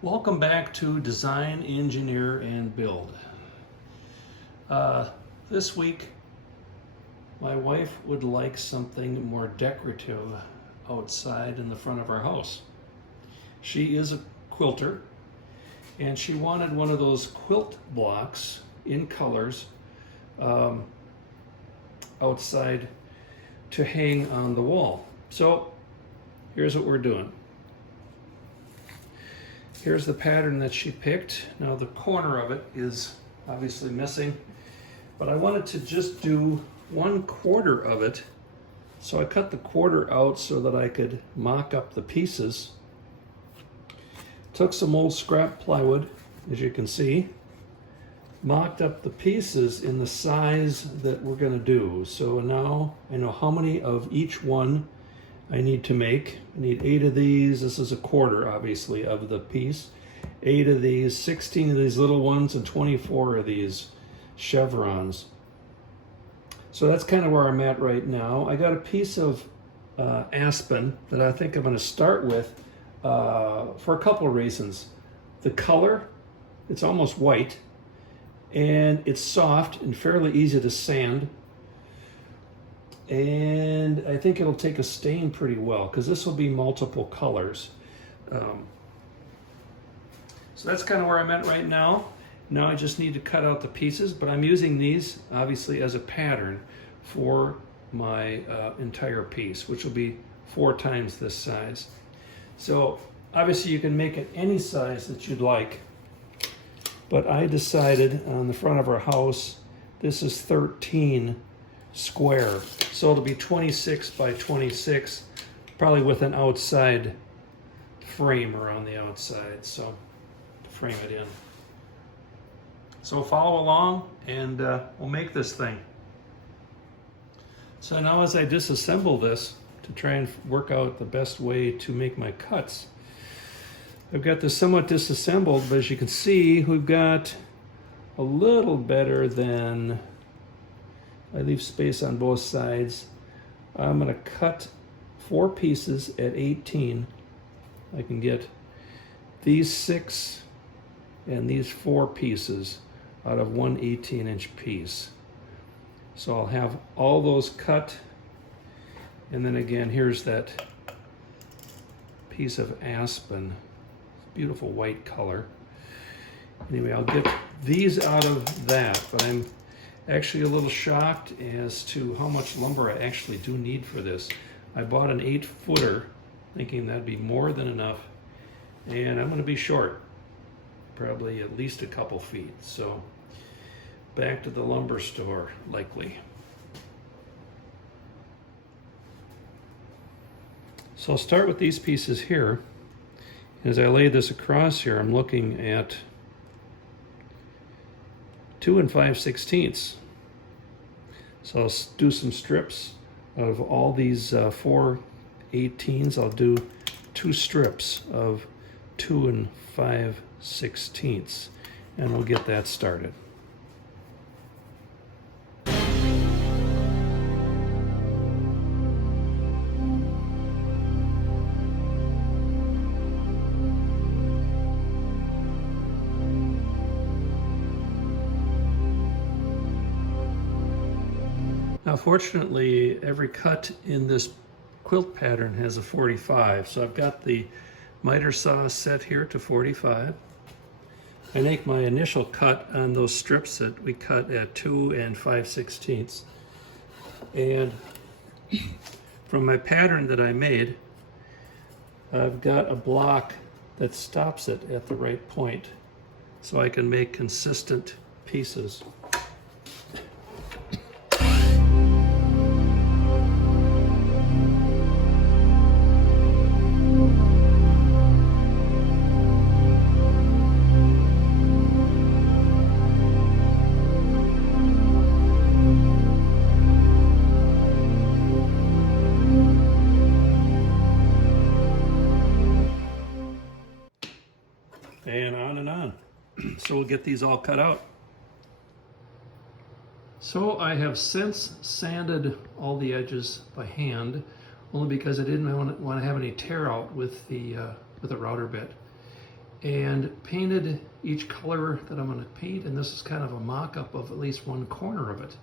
Welcome back to Design, Engineer, and Build. This week, my wife would like something more decorative outside in the front of our house. She is a quilter, and she wanted one of those quilt blocks in colors outside to hang on the wall. So here's what we're doing. Here's the pattern that she picked. Now the corner of it is obviously missing, but I wanted to just do 1/4 of it. So I cut the quarter out so that I could mock up the pieces. Took some old scrap plywood, as you can see, mocked up the pieces in the size that we're gonna do. So now I know how many of each one I need to make. I need 8 of these. This is 1/4, obviously, of the piece. 8 of these, 16 of these little ones, and 24 of these chevrons. So that's kind of where I'm at right now. I got a piece of aspen that I think I'm going to start with for a couple of reasons. The color, it's almost white, and it's soft and fairly easy to sand. And I think it'll take a stain pretty well because this will be multiple colors. So that's kind of where I'm at right now. Now I just need to cut out the pieces, but I'm using these obviously as a pattern for my entire piece, which will be 4 times this size. So obviously you can make it any size that you'd like, but I decided on the front of our house, this is 13 square. So it'll be 26 by 26, probably with an outside frame around the outside, so to frame it in. So follow along and we'll make this thing. So now as I disassemble this to try and work out the best way to make my cuts, I've got this somewhat disassembled, but as you can see, we've got a little better than, I leave space on both sides. I'm going to cut 4 pieces at 18. I can get these 6 and these 4 pieces out of one 18-inch piece. So I'll have all those cut, and then again, here's that piece of aspen. Beautiful white color. Anyway, I'll get these out of that, but I'm actually a little shocked as to how much lumber I actually do need for this. I bought an 8-footer thinking that'd be more than enough, and I'm going to be short, probably at least a couple feet. So back to the lumber store, likely. So I'll start with these pieces here. As I lay this across here, I'm looking at 2 5/16. So I'll do some strips of all these 4 18s. I'll do 2 strips of 2 5/16, and we'll get that started. Now fortunately, every cut in this quilt pattern has a 45, so I've got the miter saw set here to 45. I make my initial cut on those strips that we cut at 2 5/16. And from my pattern that I made, I've got a block that stops it at the right point so I can make consistent pieces. And on and on. So we'll get these all cut out. So I have since sanded all the edges by hand, only because I didn't want to have any tear out with the router bit. and painted each color that I'm going to paint, and this is kind of a mock-up of at least one corner of it.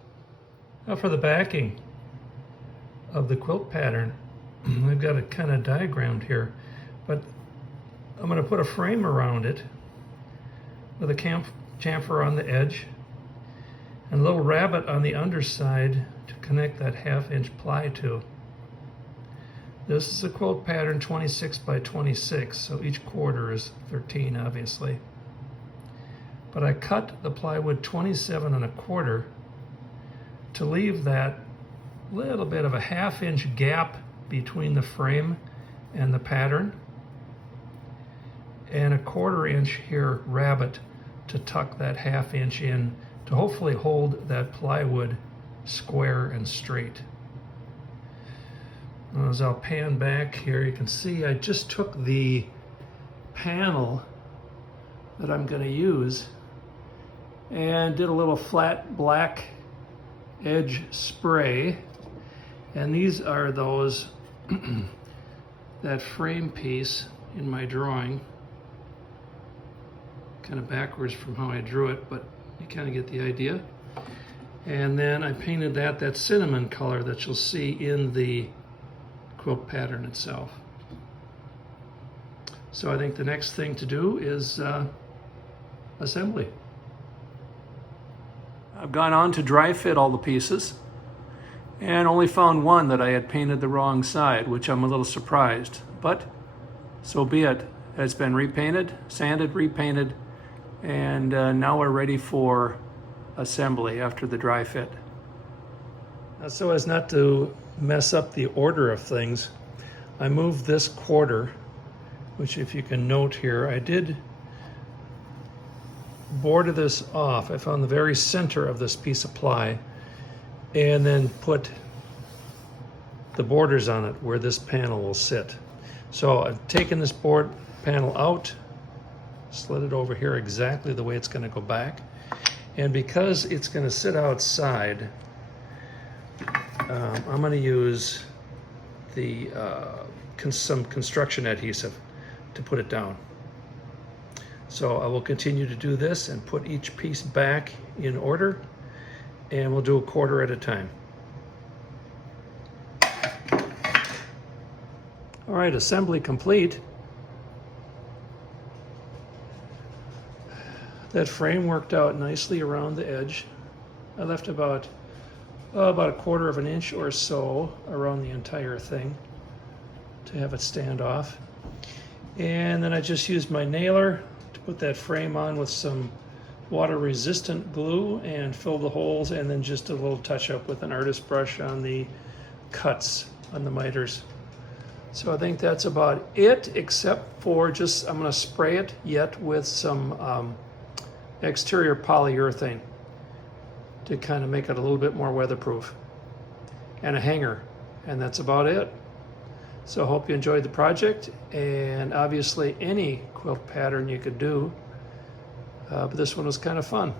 Now for the backing of the quilt pattern, I've got it kind of diagrammed here, but I'm going to put a frame around it with a chamfer on the edge and a little rabbet on the underside to connect that 1/2 inch ply to. This is a quilt pattern 26 by 26, so each quarter is 13 obviously. But I cut the plywood 27 1/4 to leave that little bit of a 1/2 inch gap between the frame and the pattern, and a 1/4 inch here rabbet to tuck that 1/2 inch in to hopefully hold that plywood square and straight. As I'll pan back here, you can see I just took the panel that I'm going to use and did a little flat black edge spray, and these are those that frame piece in my drawing, kind of backwards from how I drew it, but you kind of get the idea. And then I painted that cinnamon color that you'll see in the quilt pattern itself. So I think the next thing to do is assembly. I've gone on to dry fit all the pieces and only found one that I had painted the wrong side, which I'm a little surprised, but so be it. It's been repainted, sanded, repainted, and now we're ready for assembly after the dry fit. Now, so as not to mess up the order of things, I moved this quarter, which if you can note here, I did border this off. I found the very center of this piece of ply and then put the borders on it where this panel will sit. So I've taken this board panel out, slid it over here exactly the way it's going to go back, and because it's going to sit outside, I'm going to use the some construction adhesive to put it down. So I will continue to do this and put each piece back in order, and we'll do a quarter at a time. All right, assembly complete. That frame worked out nicely around the edge. I left about a 1/4 of an inch or so around the entire thing to have it stand off. And then I just used my nailer to put that frame on with some water resistant glue and fill the holes, and then just a little touch up with an artist brush on the cuts on the miters. So I think that's about it, except for just, I'm going to spray it yet with some exterior polyurethane to kind of make it a little bit more weatherproof, and a hanger, and that's about it. So I hope you enjoyed the project, and obviously any quilt pattern you could do, but this one was kind of fun.